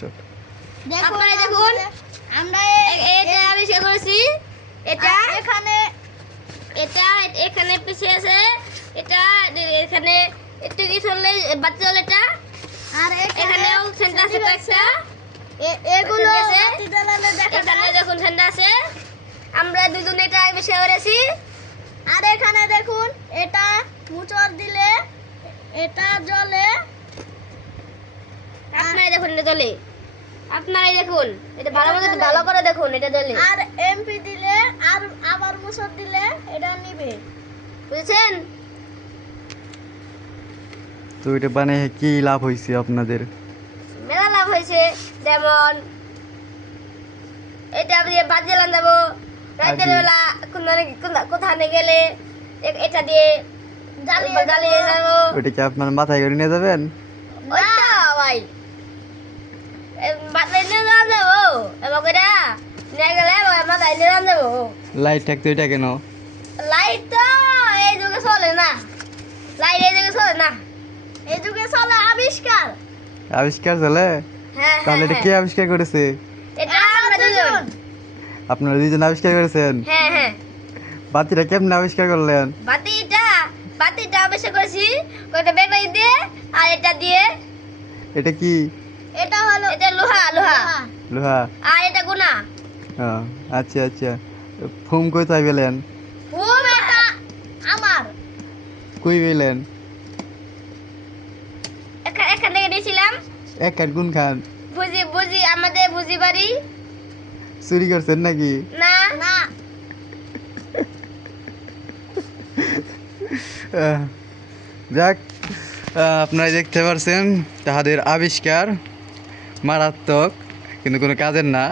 Start. আপনারা দেখুন আমরা এটা আবিষ্কার করেছি। এটা এখানে পিছে আছে, এটা এখানে একটু কি চললে বাচ্চা চলে এটা, আর এখানেও সেন্টার আছে একটা, এগুলো এখানে দেখুন সেন্টার আছে। আমরা দুজন এটা আবিষ্কার করেছি। আর এখানে দেখুন এটা মোচড় দিলে এটা জ্বলে। আপনারা দেখুন এটা জ্বলে, আপনারাই দেখুন এটা ভালো করে দেখুন এটা জ্বলে। আর এমপি দিলে আর আবার মোচড় দিলে এটা নিবে, বুঝছেন? তো এটা বানিয়ে কি লাভ হয়েছে আপনাদের? মেলা লাভ হয়েছে, যেমন এটা দিয়ে বাদ জ্বালান যাবো রাতের বেলা কোথাও গেলে এটা দিয়ে জ্বালিয়ে যাবো। ওটা কি আপনার মাথায় করে নিয়ে যাবেন? ওইটা ভাই মাথায় নিয়ে যাবো, এবার করে নিয়ে গেলে মাথায় নিয়ে যাবো। লাইট থাকতো এটা কেন? লাইট তো এই যুগে চলে না, লাইট এই যুগে চলে না, এই যুগে চলে আবিষ্কার। আবিষ্কার চলে? হ্যাঁ, তাহলে এটা কে আবিষ্কার করেছে? এটা আমরা দুজন। আপনারা দুজন আবিষ্কার করেছেন? হ্যাঁ হ্যাঁ। বাতিটা কেমনে আবিষ্কার করলেন? বাতিটা আবিষ্কার করেছি কয়টা ব্যাটারি দিয়ে, আর এটা দিয়ে। এটা কি? এটা লোহা। লোহা। আর এটা গুনা। আচ্ছা আচ্ছা। ফোম কোথায় পেলেন? ফোম এটা আমার। কই পেলেন? এখান থেকে নিয়েছিলাম। এক কাঠ কোন খান? বুঝি আমাদের বুঝি বাড়ি। চুরি করছেন নাকি? না। যাক, আপনারা দেখতে পারছেন তাহাদের আবিষ্কার মারাত্মক, কিন্তু কোনো কাজের না।